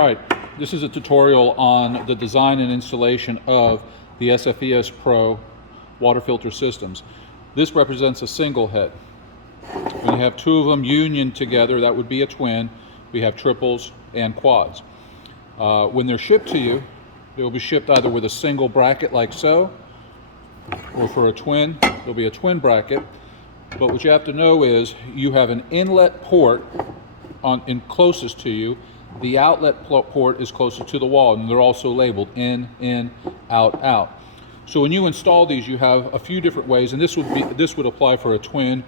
All right, this is a tutorial on the design and installation of the SFES Pro water filter systems. This represents a single head. When you have two of them union together, that would be a twin. We have triples and quads. When they're shipped to you, they will be shipped either with a single bracket like so, or for a twin, there'll be a twin bracket. But what you have to know is you have an inlet port closest to you. The outlet port is closer to the wall, and they're also labeled in, out, out. So when you install these, you have a few different ways, and this would apply for a twin,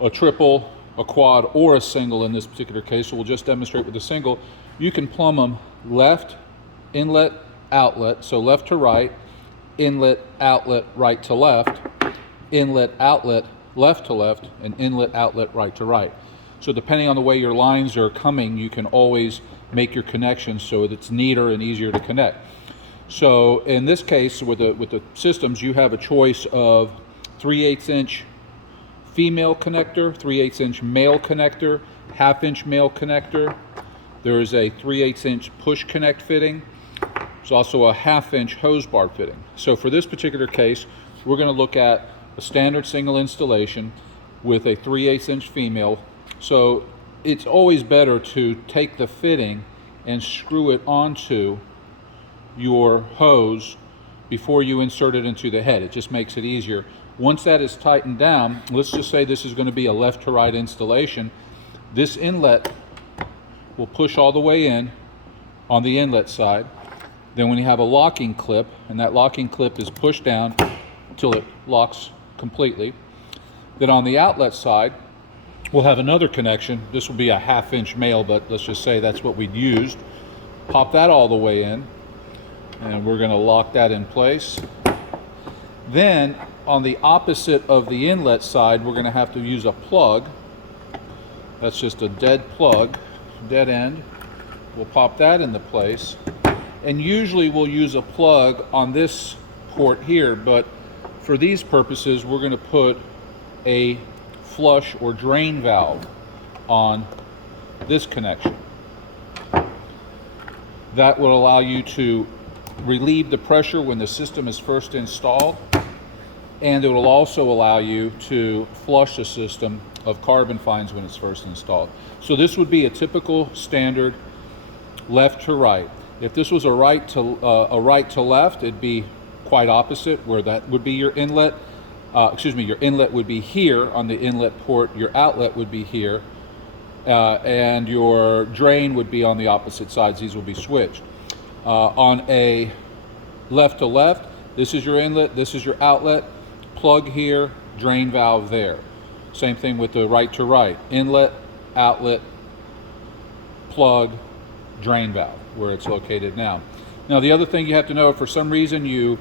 a triple, a quad, or a single in this particular case. So we'll just demonstrate with the single. You can plumb them left, inlet, outlet, so left to right, inlet, outlet, right to left, inlet, outlet, left to left, and inlet, outlet, right to right. So depending on the way your lines are coming, you can always make your connections so that it's neater and easier to connect. So in this case, with the systems, you have a choice of 3/8 inch female connector, 3/8 inch male connector, 1/2 inch male connector. There is a 3/8 inch push connect fitting. There's also a 1/2 inch hose bar fitting. So for this particular case, we're going to look at a standard single installation with a 3/8 inch female. So it's always better to take the fitting and screw it onto your hose before you insert it into the head. It just makes it easier. Once that is tightened down, let's just say this is going to be a left to right installation. This inlet will push all the way in on the inlet side. Then when you have a locking clip, and that locking clip is pushed down until it locks completely, then on the outlet side, we'll have another connection. This will be a 1/2 inch male, but let's just say that's what we'd used. Pop that all the way in, and we're going to lock that in place. Then on the opposite of the inlet side, we're going to have to use a plug. That's just a dead plug, dead end. We'll pop that into place. And usually we'll use a plug on this port here, but for these purposes, we're going to put a flush or drain valve on this connection. That will allow you to relieve the pressure when the system is first installed, and it will also allow you to flush the system of carbon fines when it's first installed. So this would be a typical standard left to right. If this was a right to left, it'd be quite opposite, where that would be your inlet. Your inlet would be here on the inlet port, your outlet would be here, and your drain would be on the opposite sides. These will be switched. On a left to left, this is your inlet, this is your outlet, plug here, drain valve there. Same thing with the right to right, inlet, outlet, plug, drain valve, where it's located now. Now the other thing you have to know, if for some reason you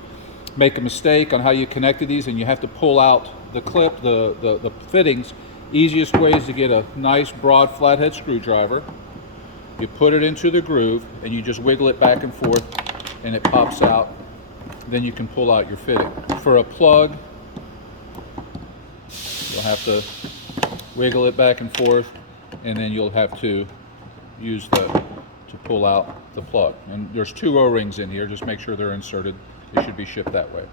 make a mistake on how you connected these and you have to pull out the clip, the fittings, easiest way is to get a nice broad flathead screwdriver. You put it into the groove and you just wiggle it back and forth and it pops out. Then you can pull out your fitting. For a plug, you'll have to wiggle it back and forth, and then you'll have to use to pull out the plug. And there's 2 O-rings in here, just make sure they're inserted. They should be shipped that way.